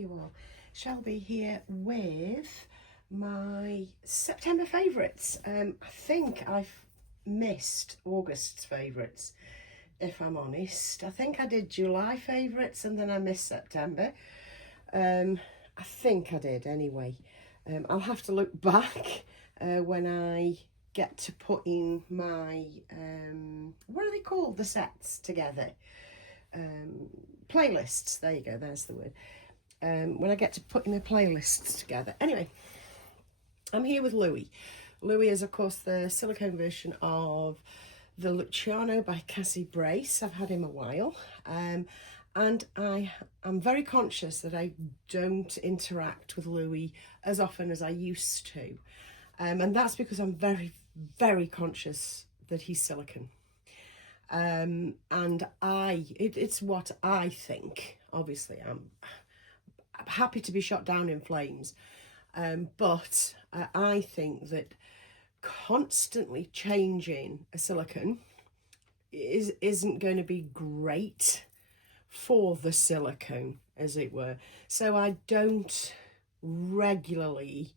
you all? Shelby here with my September favourites. I think I've missed August's favourites, if I'm honest. I think I did July favourites and then I missed September. I think I did anyway. I'll have to look back when I get to putting my, what are they called, the sets together? Playlists, there you go, there's the word. When I get to putting the playlists together. Anyway, I'm here with Louis. Louis is, of course, the silicone version of the Luciano by Cassie Brace. I've had him a while. And I'm very conscious that I don't interact with Louis as often as I used to. And that's because I'm very, very conscious that he's silicone. And it's what I think. Obviously, I'm happy to be shot down in flames. But I think that constantly changing a silicone isn't going to be great for the silicone, as it were. So I don't regularly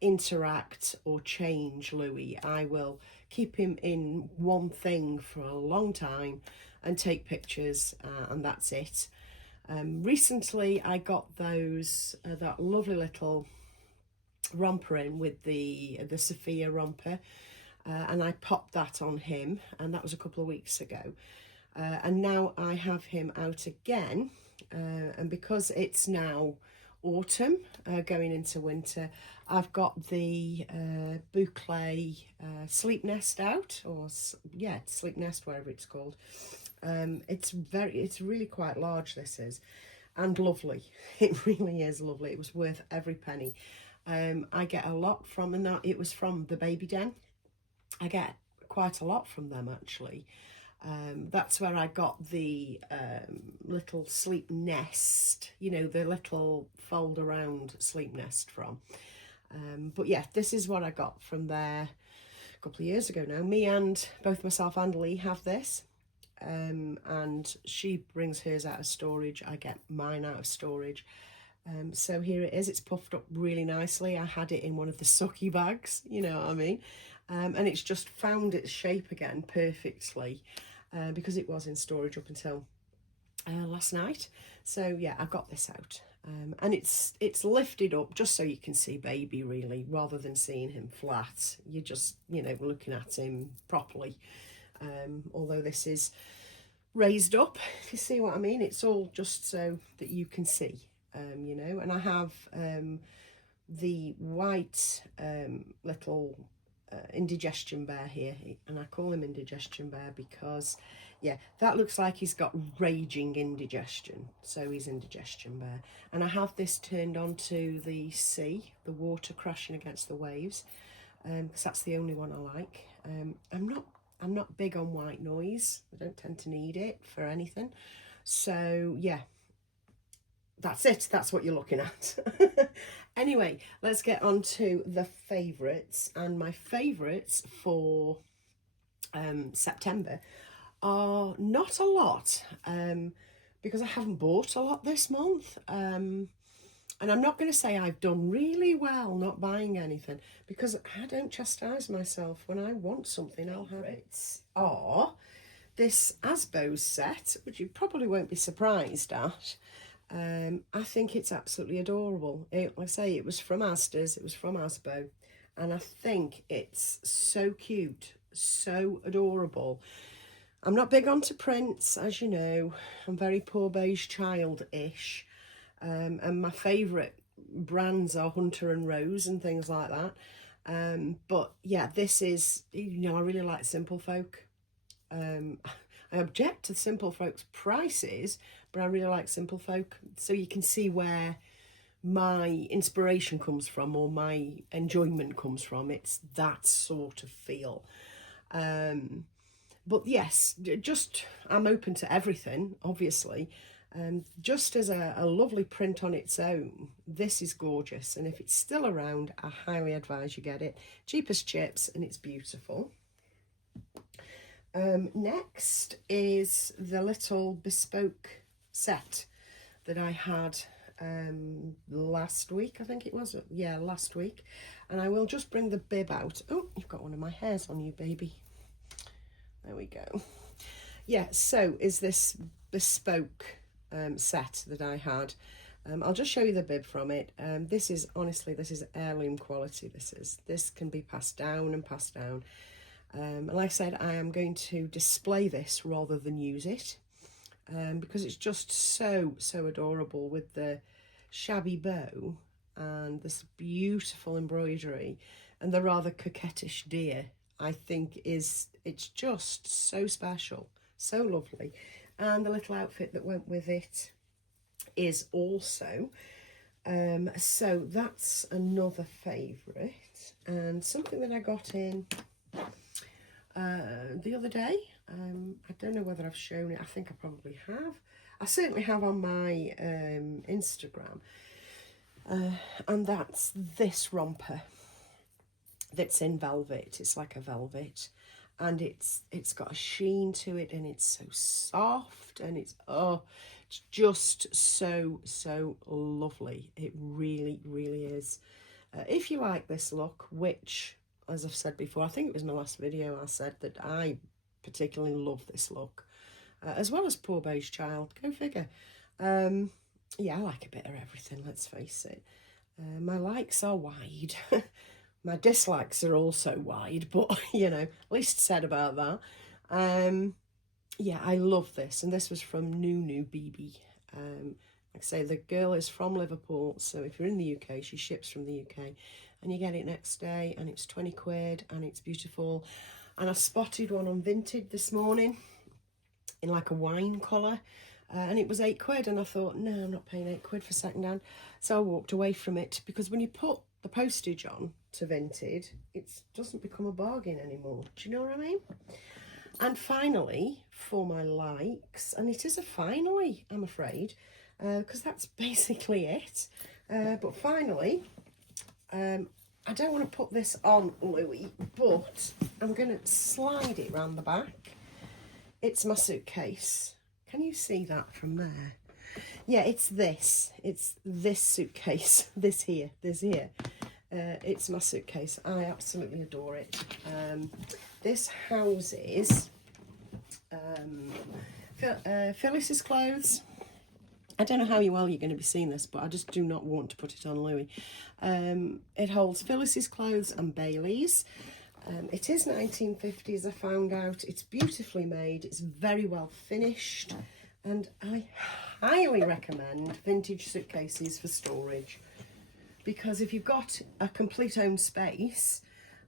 interact or change Louis. I will keep him in one thing for a long time and take pictures, and that's it. Recently I got that lovely little romper in with the Sophia romper, and I popped that on him, and that was a couple of weeks ago. And now I have him out again, and because it's now autumn, going into winter, I've got the boucle sleep nest out, or yeah, sleep nest, whatever it's called. It's really quite large, this is, and lovely. It really is lovely. It was worth every penny. I get a lot from, and that it was from the Baby Den. I get quite a lot from them, actually. That's where I got the little sleep nest, you know, the little fold around sleep nest from. But yeah, this is what I got from there a couple of years ago now. Both myself and Lee have this, and she brings hers out of storage. I get mine out of storage. So here it is. It's puffed up really nicely. I had it in one of the sucky bags, you know what I mean? And it's just found its shape again perfectly, because it was in storage up until last night. So yeah, I got this out, and it's lifted up just so you can see baby, really, rather than seeing him flat. You're just, you know, looking at him properly. Although this is raised up, if you see what I mean. It's all just so that you can see, you know. And I have the white little indigestion bear here, and I call him indigestion bear because, yeah, that looks like he's got raging indigestion, so he's indigestion bear. And I have this turned on to the sea, the water crashing against the waves, because that's the only one I like. I'm not big on white noise. I don't tend to need it for anything. So yeah, that's it. That's what you're looking at. Anyway, let's get on to the favourites. And my favourites for September are not a lot, because I haven't bought a lot this month. And I'm not going to say I've done really well not buying anything, because I don't chastise myself. When I want something, I'll have it. Are this Asbo's set, which you probably won't be surprised at. I think it's absolutely adorable. Like I say, it was from Asda's, it was from Asbo, and I think it's so cute, so adorable. I'm not big onto prints, as you know. I'm very poor beige child-ish. And my favourite brands are Hunter and Rose and things like that. But yeah, this is, you know, I really like Simple Folk. I object to Simple Folk's prices, but I really like Simple Folk. So you can see where my inspiration comes from, or my enjoyment comes from. It's that sort of feel. But yes, just, I'm open to everything, obviously. Just as a lovely print on its own, this is gorgeous, and if it's still around, I highly advise you get it. Cheap as chips, and it's beautiful. Next is the little bespoke set that I had last week, I think it was. Yeah, last week. And I will just bring the bib out. Oh, you've got one of my hairs on you, baby. There we go. Yeah, so is this bespoke set that I had. I'll just show you the bib from it. This is, honestly, this is heirloom quality. This can be passed down and passed down. And like I said, I am going to display this rather than use it, because it's just so adorable with the shabby bow and this beautiful embroidery and the rather coquettish deer. I think it's just so special, so lovely. And the little outfit that went with it is also, so that's another favourite, and something that I got in the other day. I don't know whether I've shown it. I think I probably have. I certainly have on my Instagram, and that's this romper that's in velvet. It's like a velvet, and it's got a sheen to it, and it's so soft, and it's just so lovely. It really is. If you like this look, which, as I've said before, I think it was my last video, I said that I particularly love this look, as well as Poor Beige Child, go figure. Yeah, I like a bit of everything, let's face it. My likes are wide. My dislikes are also wide, but, you know, least said about that. Yeah, I love this, and this was from New BB. Like I say, the girl is from Liverpool, so if you're in the UK, she ships from the UK, and you get it next day, and it's 20 quid, and it's beautiful. And I spotted one on Vinted this morning in like a wine colour, and it was 8 quid, and I thought, no, I'm not paying 8 quid for second hand. So I walked away from it, because when you put the postage on to Vinted, it doesn't become a bargain anymore. Do you know what I mean? And finally, for my likes, and it is a finally, I'm afraid, because that's basically it. But finally, I don't want to put this on Louis, but I'm going to slide it round the back. It's my suitcase. Can you see that from there? Yeah, it's this. It's this suitcase. This here. It's my suitcase. I absolutely adore it. This houses Phyllis's clothes. I don't know how well you're going to be seeing this, but I just do not want to put it on Louis. It holds Phyllis's clothes and Bailey's. It is 1950s, I found out. It's beautifully made. It's very well finished. And I highly recommend vintage suitcases for storage. Because if you've got a complete own space,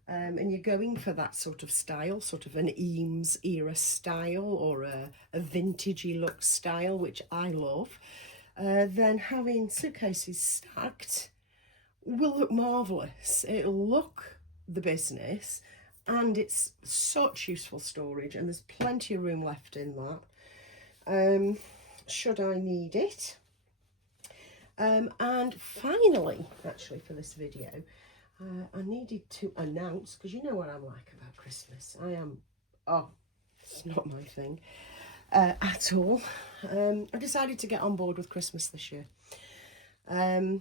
and you're going for that sort of style, sort of an Eames era style, or a vintagey look style, which I love, then having suitcases stacked will look marvellous. It'll look the business, and it's such useful storage, and there's plenty of room left in that, should I need it. And finally, actually, for this video, I needed to announce, because you know what I'm like about Christmas. It's not my thing at all. I decided to get on board with Christmas this year. I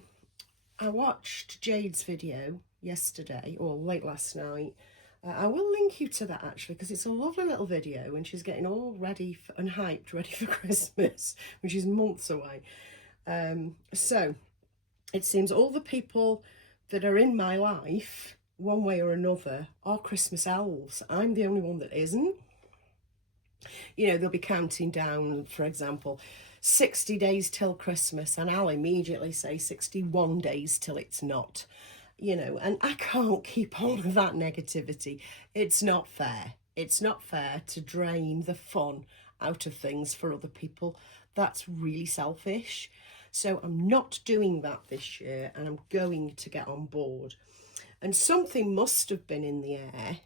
watched Jade's video yesterday, or late last night. I will link you to that, actually, because it's a lovely little video, and she's getting all ready and hyped, ready for Christmas, which is months away. So it seems all the people that are in my life, one way or another, are Christmas elves. I'm the only one that isn't. You know, they'll be counting down, for example, 60 days till Christmas, and I'll immediately say 61 days till it's not. You know, and I can't keep on with that negativity. It's not fair. It's not fair to drain the fun out of things for other people. That's really selfish. So I'm not doing that this year, and I'm going to get on board. And something must have been in the air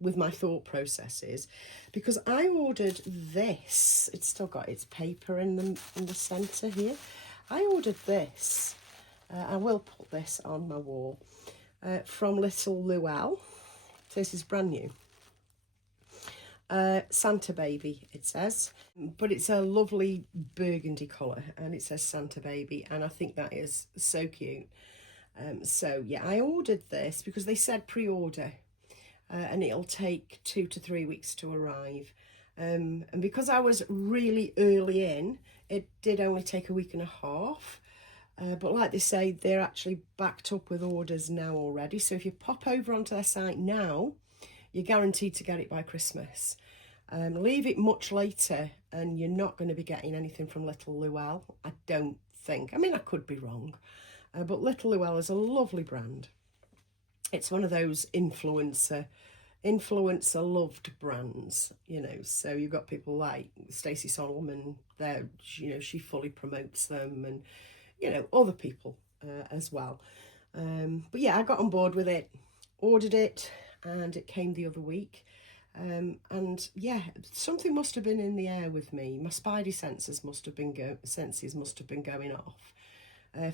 with my thought processes, because I ordered this. It's still got its paper in the centre here. I ordered this. I will put this on my wall, from Little Luelle. So this is brand new. Santa Baby, it says. But it's a lovely burgundy colour, and it says Santa Baby, and I think that is so cute. So yeah, I ordered this because they said pre-order, and it'll take 2 to 3 weeks to arrive. And because I was really early in, it did only take a week and a half. But like they say, they're actually backed up with orders now already. So if you pop over onto their site now, you're guaranteed to get it by Christmas. Leave it much later and you're not going to be getting anything from Little Luelle, I don't think. I mean, I could be wrong. But Little Luelle is a lovely brand. It's one of those influencer loved brands, you know. So you've got people like Stacey Solomon there, you know, she fully promotes them, and you know, other people as well. But yeah, I got on board with it, ordered it, and it came the other week. And yeah, something must have been in the air with me. My spidey senses must have been going off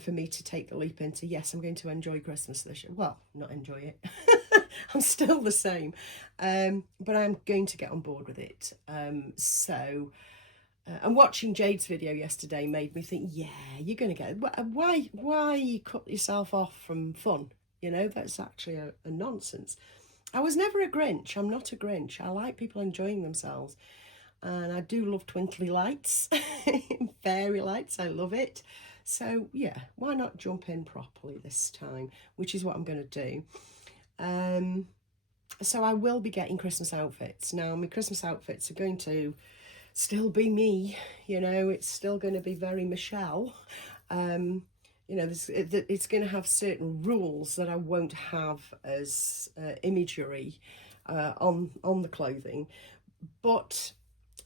for me to take the leap into, yes, I'm going to enjoy Christmas this year. Well, not enjoy it. I'm still the same, but I'm going to get on board with it. And watching Jade's video yesterday made me think, yeah, you're going to get, why you cut yourself off from fun? You know, that's actually a nonsense. I was never a Grinch. I'm not a Grinch. I like people enjoying themselves. And I do love twinkly lights, fairy lights. I love it. So yeah, why not jump in properly this time, which is what I'm going to do. So I will be getting Christmas outfits. Now, my Christmas outfits are going to still be me, you know, it's still going to be very Michelle. You know, it's going to have certain rules that I won't have as imagery on the clothing. But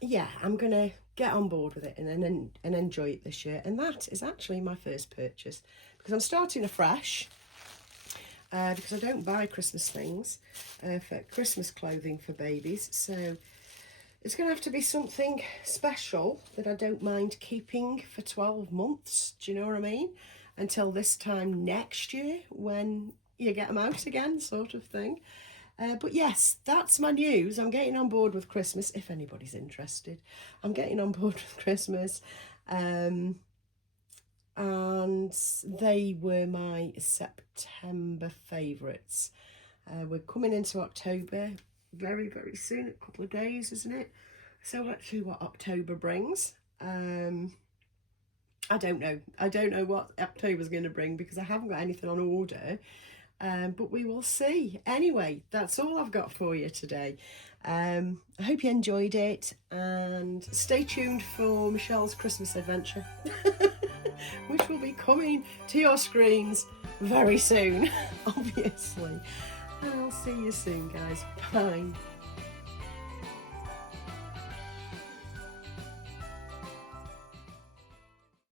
yeah, I'm going to get on board with it and enjoy it this year. And that is actually my first purchase, because I'm starting afresh. Because I don't buy Christmas things for Christmas clothing for babies. So it's going to have to be something special that I don't mind keeping for 12 months. Do you know what I mean? Until this time next year when you get them out again, sort of thing. But yes, that's my news. I'm getting on board with Christmas, if anybody's interested. I'm getting on board with Christmas. And they were my September favourites. We're coming into October very, very soon, a couple of days, isn't it? So let's see what October brings. I don't know. I don't know what October's going to bring because I haven't got anything on order. But we will see. Anyway, that's all I've got for you today. I hope you enjoyed it, and stay tuned for Michelle's Christmas adventure, which will be coming to your screens very soon, obviously. And I'll see you soon, guys. Bye.